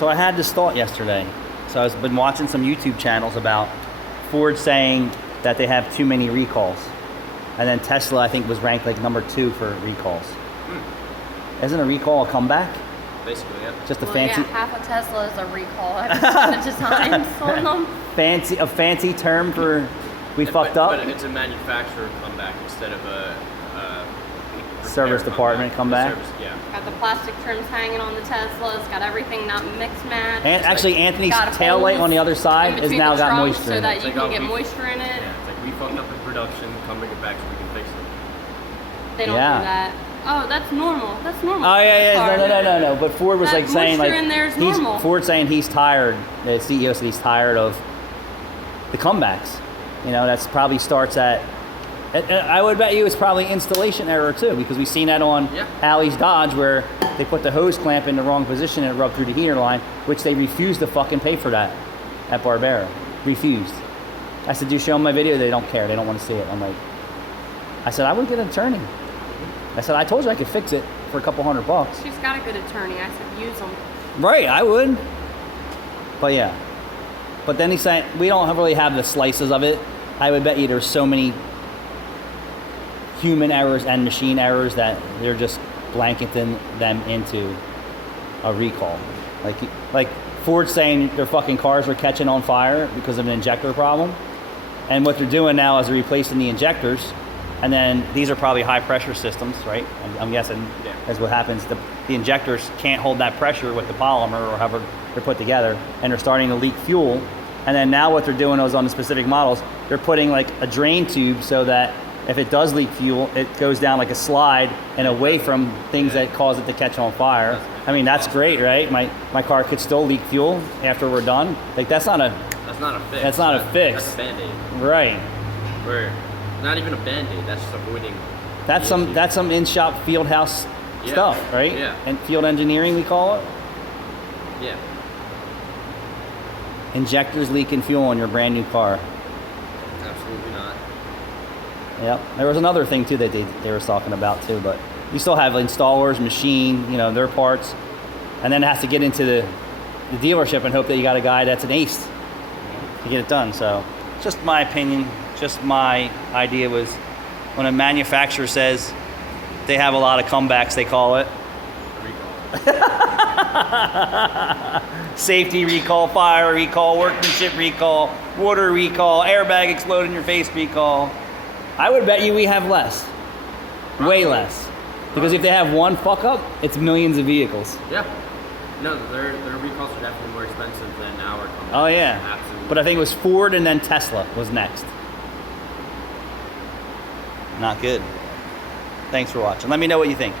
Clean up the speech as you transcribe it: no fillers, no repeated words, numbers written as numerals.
So I had this thought yesterday. So I've been watching some YouTube channels about Ford saying that they have too many recalls. And then Tesla, I think, was ranked like number 2 for recalls. Isn't a recall a comeback? Basically, yeah. Just a fancy... Yeah, half of Tesla is a recall. I just the designs on them. A fancy term for we fucked up? But it's a manufacturer comeback instead of a service department comeback. Yeah. Got the plastic trims hanging on the Teslas. Got everything not mixed match. And actually, Anthony's got tail light on the other side has now got moisture so in that it. you can get moisture in it. Yeah, it's like we fucked up in production. Come bring it back so we can fix it. They don't do that. Oh, that's normal. That's normal. Oh yeah. No. But Ford was that like saying like in there is normal. Ford's saying he's tired. The CEO said he's tired of the comebacks. You know, that's probably starts at. I would bet you it's probably installation error too, because we've seen that on Allie's Dodge where they put the hose clamp in the wrong position and it rubbed through the heater line, which they refused to fucking pay for that at Barbera. Refused. I said, do you show them my video? They don't care. They don't want to see it. I'm like, I said, I would get an attorney. I said, I told you I could fix it for a couple $100. She's got a good attorney. I said, use them. Right, I would. But yeah. But then he's saying, we don't really have the slices of it. I would bet you there's so many human errors and machine errors that they're just blanketing them into a recall. Like Ford's saying their fucking cars were catching on fire because of an injector problem. And what they're doing now is they're replacing the injectors. And then these are probably high pressure systems, right? I'm guessing that's what happens. The injectors can't hold that pressure with the polymer or however they're put together, and they're starting to leak fuel. And then now what they're doing is on the specific models, they're putting like a drain tube so that if it does leak fuel, it goes down like a slide and away from things that cause it to catch on fire. I mean, that's great, right? My car could still leak fuel after we're done. Like that's not a fix. That's a Band-Aid. Right. We're not even a Band-Aid. That's just avoiding. That's some in-shop field house stuff, right? Yeah. And field engineering, we call it. Yeah. Injectors leaking fuel on your brand new car. Absolutely not. Yep. There was another thing too that they were talking about too, but you still have installers, machine, their parts, and then it has to get into the dealership and hope that you got a guy that's an ace to get it done. So, just my opinion, just my idea was when a manufacturer says they have a lot of comebacks, they call it safety recall, fire recall, workmanship recall, water recall, airbag explode in your face recall. I would bet you we have less. Way less. Because if they have one fuck up, it's millions of vehicles. Yeah. No, their recalls are definitely more expensive than our company. Oh yeah. Absolutely. But I think it was Ford and then Tesla was next. Not good. Thanks for watching. Let me know what you think.